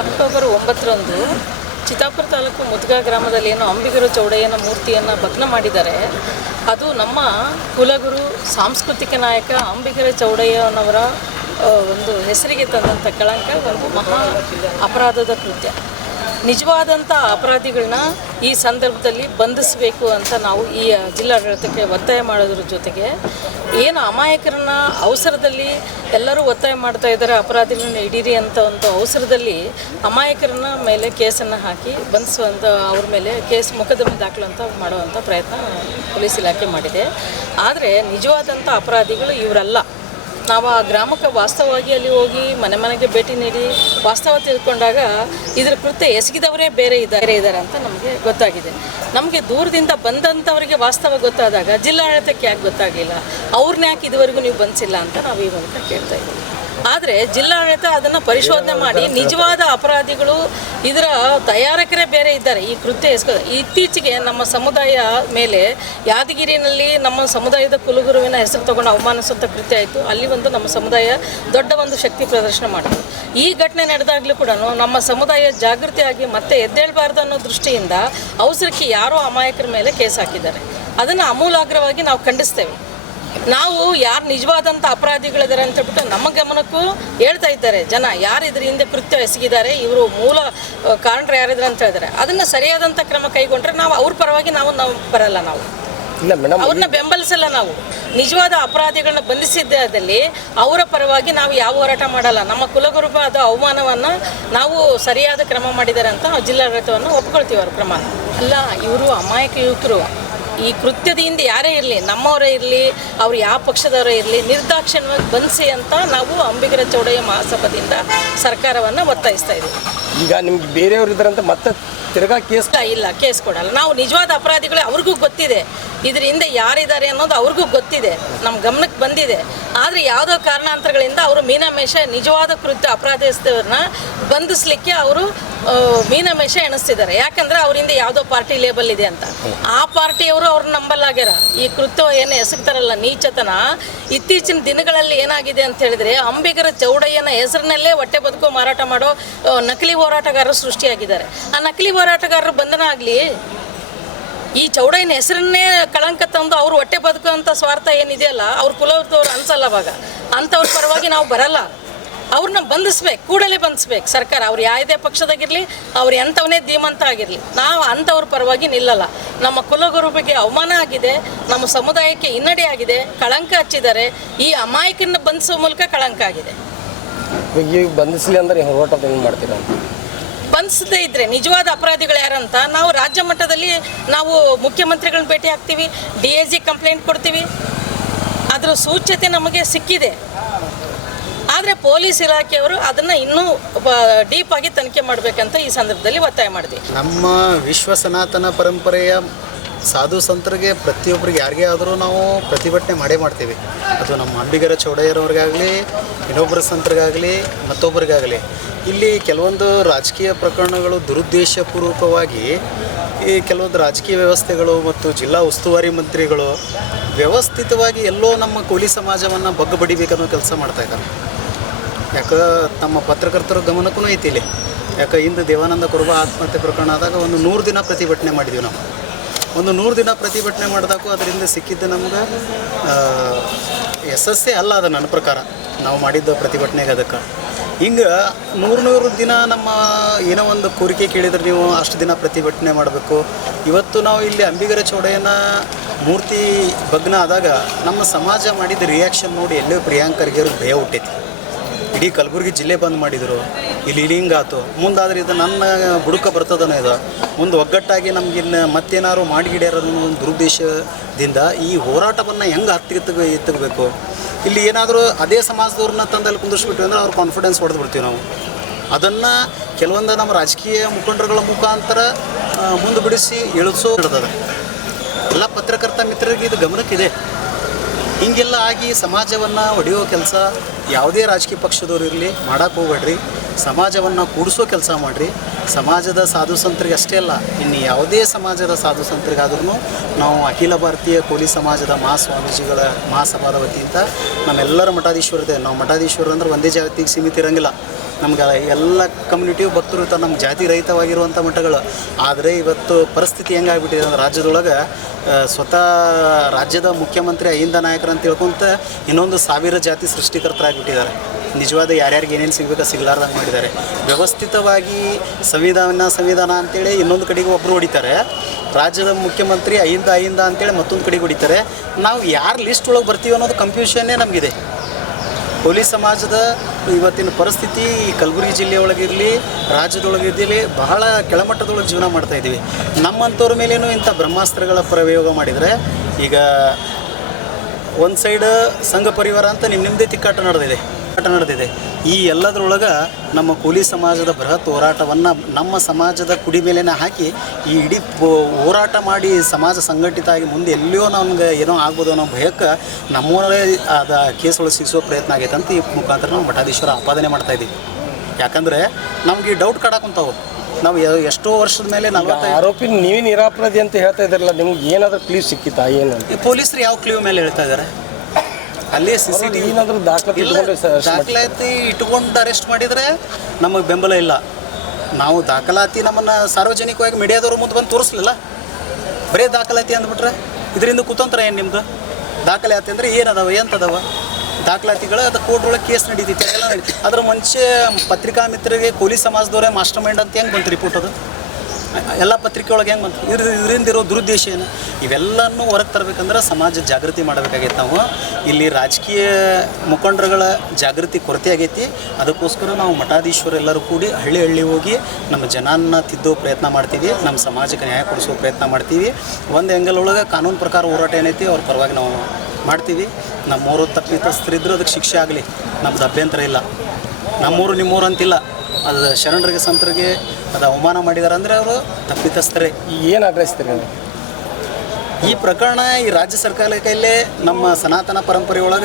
October ಒಂಬತ್ತರಂದು ಚಿತ್ತಾಪುರ ತಾಲೂಕು ಮುದ್ಗಾ ಗ್ರಾಮದಲ್ಲಿ ಏನು ಅಂಬಿಗರ ಚೌಡಯ್ಯನ ಮೂರ್ತಿಯನ್ನು ಭಗ್ನ ಮಾಡಿದ್ದಾರೆ. ಅದು ನಮ್ಮ ಕುಲಗುರು, ಸಾಂಸ್ಕೃತಿಕ ನಾಯಕ ಅಂಬಿಗರ ಚೌಡಯ್ಯನವರ ಒಂದು ಹೆಸರಿಗೆ ತಂದಂಥ ಕಳಂಕ ಒಂದು ಮಹಾ ಅಪರಾಧದ ಕೃತ್ಯ. ನಿಜವಾದಂಥ ಅಪರಾಧಿಗಳನ್ನ ಈ ಸಂದರ್ಭದಲ್ಲಿ ಬಂಧಿಸಬೇಕು ಅಂತ ನಾವು ಈ ಜಿಲ್ಲಾಡಳಿತಕ್ಕೆ ಒತ್ತಾಯ ಮಾಡೋದ್ರ ಜೊತೆಗೆ ಏನು ಅಮಾಯಕರನ್ನ ಅವಸರದಲ್ಲಿ ಎಲ್ಲರೂ ಒತ್ತಾಯ ಮಾಡ್ತಾ ಇದ್ದಾರೆ, ಅಪರಾಧಿಗಳನ್ನ ಹಿಡೀರಿ ಅಂತ ಒಂದು ಅವಸರದಲ್ಲಿ ಅಮಾಯಕರನ್ನ ಮೇಲೆ ಕೇಸನ್ನು ಹಾಕಿ ಬಂಧಿಸುವಂಥ ಅವ್ರ ಮೇಲೆ ಕೇಸ್ ಮೊಕದ್ದಮೆ ದಾಖಲಂತ ಮಾಡುವಂಥ ಪ್ರಯತ್ನ ಪೊಲೀಸ್ ಇಲಾಖೆ ಮಾಡಿದೆ. ಆದರೆ ನಿಜವಾದಂಥ ಅಪರಾಧಿಗಳು ಇವರಲ್ಲ. ನಾವು ಆ ಗ್ರಾಮಕ್ಕೆ ವಾಸ್ತವವಾಗಿ ಅಲ್ಲಿ ಹೋಗಿ ಮನೆ ಮನೆಗೆ ಭೇಟಿ ನೀಡಿ ವಾಸ್ತವ ತಿಳ್ಕೊಂಡಾಗ ಇದರ ಕೃತ್ಯ ಎಸಗಿದವರೇ ಬೇರೆ ಇದ್ದಾರೆ ಇದ್ದಾರೆ ಅಂತ ನಮಗೆ ಗೊತ್ತಾಗಿದೆ. ನಮಗೆ ದೂರದಿಂದ ಬಂದಂಥವರಿಗೆ ವಾಸ್ತವ ಗೊತ್ತಾದಾಗ ಜಿಲ್ಲಾಡಳಿತಕ್ಕೆ ಯಾಕೆ ಗೊತ್ತಾಗಲಿಲ್ಲ? ಅವ್ರನ್ನ ಯಾಕೆ ಇದುವರೆಗೂ ನೀವು ಬಂದಿಲ್ಲ ಅಂತ ನಾವು ಈ ಮೂಲಕ ಕೇಳ್ತಾ ಇದ್ದೀವಿ. ಆದರೆ ಜಿಲ್ಲಾಡಳಿತ ಅದನ್ನು ಪರಿಶೋಧನೆ ಮಾಡಿ ನಿಜವಾದ ಅಪರಾಧಿಗಳು ಇದರ ತಯಾರಕರೇ ಬೇರೆ ಇದ್ದಾರೆ. ಈ ಕೃತ್ಯ ಎಸ್ಕೊ, ಇತ್ತೀಚೆಗೆ ನಮ್ಮ ಸಮುದಾಯ ಮೇಲೆ ಯಾದಗಿರಿನಲ್ಲಿ ನಮ್ಮ ಸಮುದಾಯದ ಕುಲಗುರುವಿನ ಹೆಸರು ತಗೊಂಡು ಅವಮಾನಿಸುವಂಥ ಕೃತ್ಯ ಆಯಿತು. ಅಲ್ಲಿ ಒಂದು ನಮ್ಮ ಸಮುದಾಯ ದೊಡ್ಡ ಒಂದು ಶಕ್ತಿ ಪ್ರದರ್ಶನ ಮಾಡಿತು. ಈ ಘಟನೆ ನಡೆದಾಗಲೂ ಕೂಡ ನಮ್ಮ ಸಮುದಾಯ ಜಾಗೃತಿಯಾಗಿ ಮತ್ತೆ ಎದ್ದೇಳಬಾರ್ದು ಅನ್ನೋ ದೃಷ್ಟಿಯಿಂದ ಅವಸರಕ್ಕೆ ಯಾರೋ ಅಮಾಯಕರ ಮೇಲೆ ಕೇಸ್ ಹಾಕಿದ್ದಾರೆ. ಅದನ್ನು ಅಮೂಲಾಗ್ರವಾಗಿ ನಾವು ಖಂಡಿಸ್ತೇವೆ. ನಾವು ಯಾರು ನಿಜವಾದಂಥ ಅಪರಾಧಿಗಳಿದ್ದಾರೆ ಅಂತ ಹೇಳ್ಬಿಟ್ಟು ನಮ್ಮ ಗಮನಕ್ಕೂ ಹೇಳ್ತಾ ಇದ್ದಾರೆ. ಜನ ಯಾರು ಇದ್ರ ಹಿಂದೆ ಕೃತ್ಯ ಎಸಗಿದ್ದಾರೆ ಇವರು ಮೂಲ ಕಾರಣರು ಯಾರಿದ್ರು ಅಂತ ಹೇಳಿದ್ದಾರೆ ಅದನ್ನು ಸರಿಯಾದಂಥ ಕ್ರಮ ಕೈಗೊಂಡ್ರೆ ನಾವು ಅವ್ರ ಪರವಾಗಿ ನಾವು ನಾವು ಬರಲ್ಲ ನಾವು. ಇಲ್ಲ ಮೇಡಮ್ ಅವ್ರನ್ನ ಬೆಂಬಲಿಸಲ್ಲ ನಾವು. ನಿಜವಾದ ಅಪರಾಧಿಗಳನ್ನ ಬಂಧಿಸಿದ್ದಲ್ಲಿ ಅವರ ಪರವಾಗಿ ನಾವು ಯಾವ ಹೋರಾಟ ಮಾಡಲ್ಲ. ನಮ್ಮ ಕುಲಗುರುಪಾದ ಅವಮಾನವನ್ನು ನಾವು ಸರಿಯಾದ ಕ್ರಮ ಮಾಡಿದ್ದಾರೆ ಅಂತ ನಾವು ಜಿಲ್ಲಾಡಳಿತವನ್ನು ಒಪ್ಕೊಳ್ತೀವಿ ಅವ್ರ ಕ್ರಮ ಅಲ್ಲ ಇವರು ಅಮಾಯಕ ಯುವಕರು. ಈ ಕೃತ್ಯದ ಹಿಂದೆ ಯಾರೇ ಇರಲಿ ನಮ್ಮವರೇ ಇರಲಿ ಅವ್ರು ಯಾವ ಪಕ್ಷದವರೇ ಇರಲಿ ನಿರ್ದಾಕ್ಷಿಣ್ಯವಾಗಿ ಬಂಧಿಸಿ ಅಂತ ನಾವು ಅಂಬಿಗರ ಚೌಡಯ್ಯ ಮಹಾಸಭದಿಂದ ಸರ್ಕಾರವನ್ನು ಒತ್ತಾಯಿಸ್ತಾ ಇದ್ದೀವಿ. ಈಗ ನಿಮ್ಗೆ ಬೇರೆಯವರು ಇದ್ದಾರಂತ ಮತ್ತೆ ತಿರ್ಗಾ ಕೇಸ್ ಇಲ್ಲ ಕೇಸ್ ಕೊಡಲ್ಲ. ನಾವು ನಿಜವಾದ ಅಪರಾಧಿಗಳು ಅವ್ರಿಗೂ ಗೊತ್ತಿದೆ. ಇದ್ರ ಹಿಂದೆ ಯಾರಿದ್ದಾರೆ ಅನ್ನೋದು ಅವ್ರಿಗೂ ಗೊತ್ತಿದೆ ನಮ್ಮ ಗಮನಕ್ಕೆ ಬಂದಿದೆ. ಆದರೆ ಯಾವುದೋ ಕಾರಣಾಂತರಗಳಿಂದ ಅವರು ಮೀನಾಮೇಷ ನಿಜವಾದ ಕೃತ್ಯ ಅಪರಾಧಿಸ್ತವ್ರನ್ನ ಬಂಧಿಸ್ಲಿಕ್ಕೆ ಅವರು ಮೀನಾಮೇಷ ಎಣಿಸ್ತಿದ್ದಾರೆ. ಯಾಕಂದ್ರೆ ಅವರಿಂದ ಯಾವುದೋ ಪಾರ್ಟಿ ಲೇಬಲ್ ಇದೆ ಅಂತ. ಆ ಪಾರ್ಟಿಯವರು ಅವ್ರನ್ನ ನಂಬಲಾಗ್ಯಾರ. ಈ ಕೃತ್ಯ ಏನು ಎಸಗ್ತಾರಲ್ಲ, ನೀಚತನ. ಇತ್ತೀಚಿನ ದಿನಗಳಲ್ಲಿ ಏನಾಗಿದೆ ಅಂತ ಹೇಳಿದ್ರೆ, ಅಂಬಿಗರ ಚೌಡಯ್ಯನ ಹೆಸರಿನಲ್ಲೇ ಹೊಟ್ಟೆ ಬದುಕು ಮಾರಾಟ ಮಾಡೋ ನಕಲಿ ಹೋರಾಟಗಾರರು ಸೃಷ್ಟಿಯಾಗಿದ್ದಾರೆ. ಆ ನಕಲಿ ಹೋರಾಟಗಾರರು ಬಂಧನ ಆಗಲಿ ಈ ಚೌಡಯ್ಯನ ಹೆಸರನ್ನೇ ಕಳಂಕ ತಂದು ಅವ್ರು ಹೊಟ್ಟೆ ಬದುಕುವಂಥ ಸ್ವಾರ್ಥ ಏನಿದೆಯಲ್ಲ ಅವ್ರ ಕುಲವ್ರದವ್ರು ಅನ್ಸಲ್ಲ ಅವಾಗ. ಅಂಥವ್ರ ಪರವಾಗಿ ನಾವು ಬರಲ್ಲ. ಅವ್ರನ್ನ ಬಂಧಿಸ್ಬೇಕು, ಕೂಡಲೇ ಬಂಧಿಸ್ಬೇಕು ಸರ್ಕಾರ. ಅವ್ರು ಯಾವುದೇ ಪಕ್ಷದಾಗಿರಲಿ, ಅವ್ರು ಎಂಥವನೇ ಧೀಮಂತ ಆಗಿರಲಿ, ನಾವು ಅಂಥವ್ರ ಪರವಾಗಿ ನಿಲ್ಲಲ್ಲ. ನಮ್ಮ ಕುಲಗುರು ಬಗ್ಗೆ ಅವಮಾನ ಆಗಿದೆ, ನಮ್ಮ ಸಮುದಾಯಕ್ಕೆ ಹಿನ್ನಡೆ ಆಗಿದೆ, ಕಳಂಕ ಹಚ್ಚಿದ್ದಾರೆ. ಈ ಅಮಾಯಕನ ಬಂಧಿಸುವ ಮೂಲಕ ಕಳಂಕ ಆಗಿದೆ. ಈಗ ಬಂಧಿಸ್ಲಿ ಅಂದ್ರೆ ಹೋರಾಟ ಮಾಡ್ತೀರಾ ಬಂಧಿಸದೇ ಇದ್ರೆ, ನಿಜವಾದ ಅಪರಾಧಿಗಳು ಯಾರಂತ ನಾವು ರಾಜ್ಯ ಮಟ್ಟದಲ್ಲಿ ನಾವು ಮುಖ್ಯಮಂತ್ರಿಗಳನ್ನ ಭೇಟಿ ಆಗ್ತೀವಿ, ಡಿ ಎ ಜಿ ಕಂಪ್ಲೇಂಟ್ ಕೊಡ್ತೀವಿ. ಅದರ ಸೂಚ್ಯತೆ ನಮಗೆ ಸಿಕ್ಕಿದೆ. ಆದರೆ ಪೊಲೀಸ್ ಇಲಾಖೆಯವರು ಅದನ್ನು ಇನ್ನೂ ಡೀಪ್ ಆಗಿ ತನಿಖೆ ಮಾಡಬೇಕಂತ ಈ ಸಂದರ್ಭದಲ್ಲಿ ಒತ್ತಾಯ ಮಾಡಿದ್ವಿ. ನಮ್ಮ ವಿಶ್ವ ಸನಾತನ ಪರಂಪರೆಯ ಸಾಧು ಸಂತರಿಗೆ ಪ್ರತಿಯೊಬ್ಬರಿಗೆ ಯಾರಿಗೇ ಆದರೂ ನಾವು ಪ್ರತಿಭಟನೆ ಮಾಡೇ ಮಾಡ್ತೀವಿ. ಅದು ನಮ್ಮ ಅಂಬಿಗರ ಚೌಡಯ್ಯರವ್ರಿಗಾಗಲಿ ಇನ್ನೊಬ್ಬರ ಸಂತರಿಗಾಗಲಿ, ಮತ್ತೊಬ್ಬರಿಗಾಗಲಿ. ಇಲ್ಲಿ ಕೆಲವೊಂದು ರಾಜಕೀಯ ಪ್ರಕರಣಗಳು ದುರುದ್ದೇಶಪೂರ್ವಕವಾಗಿ ಈ ಕೆಲವೊಂದು ರಾಜಕೀಯ ವ್ಯವಸ್ಥೆಗಳು ಮತ್ತು ಜಿಲ್ಲಾ ಉಸ್ತುವಾರಿ ಮಂತ್ರಿಗಳು ವ್ಯವಸ್ಥಿತವಾಗಿ ಎಲ್ಲೋ ನಮ್ಮ ಕೂಲಿ ಸಮಾಜವನ್ನು ಬಗ್ಗ ಬಡಿಬೇಕನ್ನೋ ಕೆಲಸ ಮಾಡ್ತಾ ಇದ್ದಾರೆ. ಯಾಕೆ ತಮ್ಮ ಪತ್ರಕರ್ತರ ಗಮನಕ್ಕೂ ಐತಿ ಇಲ್ಲಿ. ಯಾಕೆ ಇಂದು ದೇವಾನಂದ ಕುರುಬ ಆತ್ಮಹತ್ಯೆ ಪ್ರಕರಣ ಆದಾಗ ಒಂದು ನೂರು ದಿನ ಪ್ರತಿಭಟನೆ ಮಾಡಿದ್ವಿ ನಾವು. ಒಂದು ನೂರು ದಿನ ಪ್ರತಿಭಟನೆ ಮಾಡಿದಾಗೂ ಅದರಿಂದ ಸಿಕ್ಕಿದ್ದು ನಮ್ಗೆ ಯಶಸ್ಸೇ ಅಲ್ಲ ಅದು ನನ್ನ ಪ್ರಕಾರ. ನಾವು ಮಾಡಿದ್ದ ಪ್ರತಿಭಟನೆಗೆ ಅದಕ್ಕೆ. ಹಿಂಗೆ ನೂರು ನೂರು ದಿನ ನಮ್ಮ ಏನೋ ಒಂದು ಕೋರಿಕೆ ಕೇಳಿದ್ರೆ ನೀವು ಅಷ್ಟು ದಿನ ಪ್ರತಿಭಟನೆ ಮಾಡಬೇಕು. ಇವತ್ತು ನಾವು ಇಲ್ಲಿ ಅಂಬಿಗರ ಚೌಡಯ್ಯನ ಮೂರ್ತಿ ಭಗ್ನ ಆದಾಗ ನಮ್ಮ ಸಮಾಜ ಮಾಡಿದ ರಿಯಾಕ್ಷನ್ ನೋಡಿ ಎಲ್ಲೋ ಪ್ರಿಯಾಂಕರಿಗೆ ಭಯ ಹುಟ್ಟೈತಿ. ಇಡೀ ಕಲಬುರಗಿ ಜಿಲ್ಲೆ ಬಂದ್ ಮಾಡಿದರು. ಇಲ್ಲಿ ಹಿಂಗಾತು ಮುಂದಾದ್ರೆ ಇದು ನನ್ನ ಹುಡುಕ ಬರ್ತದನ ಇದು? ಮುಂದೆ ಒಗ್ಗಟ್ಟಾಗಿ ನಮ್ಗಿನ್ನು ಮತ್ತೇನಾದ್ರು ಮಾಡಿಗಿಡ್ಯಾರ ಒಂದು ದುರುದ್ದೇಶದಿಂದ ಈ ಹೋರಾಟವನ್ನು ಹೆಂಗೆ ಹತ್ತಿಗೆ ಎತ್ತಬೇಕು ಇಲ್ಲಿ ಏನಾದರೂ ಅದೇ ಸಮಾಜದವ್ರನ್ನ ತಂದಲ್ಲಿ ಕುಂದಿಸ್ಬಿಟ್ವಿ ಅಂದ್ರೆ ಅವ್ರ ಕಾನ್ಫಿಡೆನ್ಸ್ ಹೊಡೆದು ಬಿಡ್ತೀವಿ ನಾವು. ಅದನ್ನು ಕೆಲವೊಂದು ನಮ್ಮ ರಾಜಕೀಯ ಮುಖಂಡರುಗಳ ಮುಖಾಂತರ ಮುಂದೆ ಬಿಡಿಸಿ ಇಳಿಸೋ ಎಲ್ಲ ಪತ್ರಕರ್ತ ಮಿತ್ರರಿಗೆ ಇದು ಗಮನಕ್ಕಿದೆ. ಹಿಂಗೆಲ್ಲ ಆಗಿ ಸಮಾಜವನ್ನು ಒಡೆಯೋ ಕೆಲಸ ಯಾವುದೇ ರಾಜಕೀಯ ಪಕ್ಷದವ್ರು ಇರಲಿ ಮಾಡೋಕ್ಕೆ ಹೋಗ್ಬೇಡ್ರಿ. ಸಮಾಜವನ್ನು ಕೂಡಿಸೋ ಕೆಲಸ ಮಾಡಿರಿ. ಸಮಾಜದ ಸಾಧು ಸಂತರಿಗೆ ಅಷ್ಟೇ ಅಲ್ಲ, ಇನ್ನು ಯಾವುದೇ ಸಮಾಜದ ಸಾಧು ಸಂತರಿಗಾದ್ರೂ ನಾವು ಅಖಿಲ ಭಾರತೀಯ ಕೋಲಿ ಸಮಾಜದ ಮಹಾ ಸ್ವಾಮೀಜಿಗಳ ಮಹಾಸಭಾದ ವತಿಯಿಂದ ನಮ್ಮೆಲ್ಲರ ಮಠಾಧೀಶ್ವರದೇ ನಾವು ಮಠಾಧೀಶ್ವರ ಅಂದ್ರೆ ಒಂದೇ ಜಾಗತಿಗೆ ಸೀಮಿತ ಇರಂಗಿಲ್ಲ. ನಮ್ಗೆ ಎಲ್ಲ ಕಮ್ಯುನಿಟಿ ಭಕ್ತರು ಇರ್ತಾರೆ ನಮ್ಮ ಜಾತಿ ರಹಿತವಾಗಿರುವಂಥ ಮಠಗಳು. ಆದರೆ ಇವತ್ತು ಪರಿಸ್ಥಿತಿ ಹೆಂಗಾಗ್ಬಿಟ್ಟಿದೆ ಅಂದ್ರೆ ರಾಜ್ಯದೊಳಗೆ ಸ್ವತಃ ರಾಜ್ಯದ ಮುಖ್ಯಮಂತ್ರಿ ಅಹಿಂದ ನಾಯಕರು ಅಂತ ತಿಳ್ಕೊಂತ ಇನ್ನೊಂದು ಸಾವಿರ ಜಾತಿ ಸೃಷ್ಟಿಕರ್ತರಾಗಿಬಿಟ್ಟಿದ್ದಾರೆ. ನಿಜವಾದ ಯಾರ್ಯಾರಿಗೆ ಏನೇನು ಸಿಗಬೇಕು ಸಿಗಲಾರ್ದಂಗೆ ಮಾಡಿದ್ದಾರೆ. ವ್ಯವಸ್ಥಿತವಾಗಿ ಸಂವಿಧಾನ ಸಂವಿಧಾನ ಅಂತೇಳಿ ಇನ್ನೊಂದು ಕಡೆಗೆ ಒಬ್ಬರು ಹೊಡಿತಾರೆ. ರಾಜ್ಯದ ಮುಖ್ಯಮಂತ್ರಿ ಅಹಿಂದ ಅಹಿಂದ ಅಂತೇಳಿ ಮತ್ತೊಂದು ಕಡೆಗೆ ಹೊಡಿತಾರೆ. ನಾವು ಯಾರು ಲಿಸ್ಟ್ ಒಳಗೆ ಬರ್ತೀವಿ ಅನ್ನೋದು ಕನ್ಫ್ಯೂಷನ್ನೇ ನಮಗಿದೆ. ಪೊಲೀಸ್ ಸಮಾಜದ ಇವತ್ತಿನ ಪರಿಸ್ಥಿತಿ ಈ ಕಲಬುರಗಿ ಜಿಲ್ಲೆಯೊಳಗಿರಲಿ ರಾಜ್ಯದೊಳಗಿರಲಿ ಬಹಳ ಕೆಳಮಟ್ಟದೊಳಗೆ ಜೀವನ ಮಾಡ್ತಾ ಇದ್ದೀವಿ. ನಮ್ಮಂಥವ್ರ ಮೇಲೇನು ಇಂಥ ಬ್ರಹ್ಮಾಸ್ತ್ರಗಳ ಪ್ರಯೋಗ ಮಾಡಿದರೆ, ಈಗ ಒಂದು ಸೈಡ್ ಸಂಘ ಪರಿವಾರ ಅಂತ ನಿಮ್ಮ ನಿಮ್ಮದೇ ತಿಕ್ಕಾಟ ನಡೆದಿದೆ. ತಿಕ್ಕಾಟ ನಡೆದಿದೆ. ಈ ಎಲ್ಲದರೊಳಗೆ ನಮ್ಮ ಕೂಲಿ ಸಮಾಜದ ಬೃಹತ್ ಹೋರಾಟವನ್ನು ನಮ್ಮ ಸಮಾಜದ ಕುಡಿ ಮೇಲೆನೇ ಹಾಕಿ ಈ ಇಡೀ ಹೋರಾಟ ಮಾಡಿ ಸಮಾಜ ಸಂಘಟಿತ ಆಗಿ ಮುಂದೆ ಎಲ್ಲಿಯೋ ನಮ್ಗೆ ಏನೋ ಆಗ್ಬೋದು ಅನ್ನೋ ಭಯಕ್ಕೆ ನಮ್ಮೂರಲ್ಲೇ ಅದ ಕೇಸ್ ಒಳಗೆ ಸಿಗಿಸೋ ಪ್ರಯತ್ನ ಆಗೈತೆ ಅಂತ ಈ ಮುಖಾಂತರ ನಾವು ಮಠಾಧೀಶ್ವರ ಆಪಾದನೆ ಮಾಡ್ತಾ ಇದ್ದೀವಿ. ಯಾಕಂದರೆ ನಮ್ಗೆ ಈ ಡೌಟ್ ಕಾಡಕ್ಕಂತಾವು ನಾವು ಎಷ್ಟೋ ವರ್ಷದ ಮೇಲೆ ನಲ್ವತ್ತೈದು ಆರೋಪಿ ನೀವೇ ನಿರಾಪರಾಧಿ ಅಂತ ಹೇಳ್ತಾ ಇದ್ರಲ್ಲ ನಿಮ್ಗೆ ಏನಾದರೂ ಕ್ಲೀವ್ ಸಿಕ್ಕಿತ್ತಾ ಏನು ಈ ಪೊಲೀಸರು ಯಾವ ಕ್ಲೀವ್ ಮೇಲೆ ಹೇಳ್ತಾ ಇದ್ದಾರೆ ಅಲ್ಲೇ ಸಿ ಸಿ ಟಿ ಏನಾದರೂ ದಾಖಲಾತಿ ದಾಖಲಾತಿ ಇಟ್ಕೊಂಡು ಅರೆಸ್ಟ್ ಮಾಡಿದರೆ ನಮಗೆ ಬೆಂಬಲ ಇಲ್ಲ. ನಾವು ದಾಖಲಾತಿ ನಮ್ಮನ್ನು ಸಾರ್ವಜನಿಕವಾಗಿ ಮೀಡಿಯಾದವ್ರ ಮುಂದೆ ಬಂದು ತೋರಿಸ್ಲಿಲ್ಲ. ಬರೇ ದಾಖಲಾತಿ ಅಂದ್ಬಿಟ್ರೆ ಇದರಿಂದ ಕುತಂತ್ರ ಏನು ನಿಮ್ಮದು ದಾಖಲಾತಿ ಅಂದರೆ ಏನದಾವ ಎಂತದವ? ದಾಖಲಾತಿಗಳು ಅದು ಕೋರ್ಟ್ ಒಳಗೆ ಕೇಸ್ ನಡೀತೈತಿ ಎಲ್ಲ ನಡೀತಿ ಅದ್ರ ಮುಂಚೆ ಪತ್ರಿಕಾ ಮಿತ್ರರಿಗೆ ಕೋಲಿ ಸಮಾಜದವರೇ ಮಾಸ್ಟರ್ ಮೈಂಡ್ ಅಂತ ಹೆಂಗೆ ಬಂತು ರಿಪೋರ್ಟ್ ಅದು? ಎಲ್ಲ ಪತ್ರಿಕೆ ಒಳಗೆ ಹೆಂಗೆ ಬಂತು? ಇದ್ರ ಇದರಿಂದ ಇರೋ ದುರುದ್ದೇಶ ಏನು? ಇವೆಲ್ಲನೂ ಹೊರಗೆ ತರಬೇಕಂದ್ರೆ ಸಮಾಜ ಜಾಗೃತಿ ಮಾಡಬೇಕಾಗೈತೆ ನಾವು. ಇಲ್ಲಿ ರಾಜಕೀಯ ಮುಖಂಡರುಗಳ ಜಾಗೃತಿ ಕೊರತೆ ಆಗೈತಿ. ಅದಕ್ಕೋಸ್ಕರ ನಾವು ಮಠಾಧೀಶ್ವರ ಎಲ್ಲರೂ ಕೂಡಿ ಹಳ್ಳಿ ಹಳ್ಳಿ ಹೋಗಿ ನಮ್ಮ ಜನನ್ನ ತಿದ್ದೋ ಪ್ರಯತ್ನ ಮಾಡ್ತೀವಿ. ನಮ್ಮ ಸಮಾಜಕ್ಕೆ ನ್ಯಾಯ ಕೊಡಿಸೋ ಪ್ರಯತ್ನ ಮಾಡ್ತೀವಿ. ಒಂದು ಎಂಗಲ್ ಒಳಗೆ ಕಾನೂನು ಪ್ರಕಾರ ಹೋರಾಟ ಏನೈತಿ, ಅವ್ರ ಪರವಾಗಿ ನಾವು ಮಾಡ್ತೀವಿ. ನಮ್ಮೂರು ತಪ್ಪಿತಸ್ಥರಿದ್ದರೂ ಅದಕ್ಕೆ ಶಿಕ್ಷೆ ಆಗಲಿ. ನಮ್ಮದು ಅಭ್ಯಂತರ ಇಲ್ಲ. ನಮ್ಮೂರು ನಿಮ್ಮೂರು ಅಂತಿಲ್ಲ. ಅದು ಶರಣರಿಗೆ ಸಂತರಿಗೆ ಅದು ಅವಮಾನ ಮಾಡಿದಾರೆ ಅಂದರೆ ಅವರು ತಪ್ಪಿತಸ್ಥರೇ. ಏನು ಆಗ್ರಹಿಸ್ತೀರಿ ನೀವು ಈ ಪ್ರಕರಣ ಈ ರಾಜ್ಯ ಸರ್ಕಾರ ಕೈಲೇ ನಮ್ಮ ಸನಾತನ ಪರಂಪರೆ ಒಳಗೆ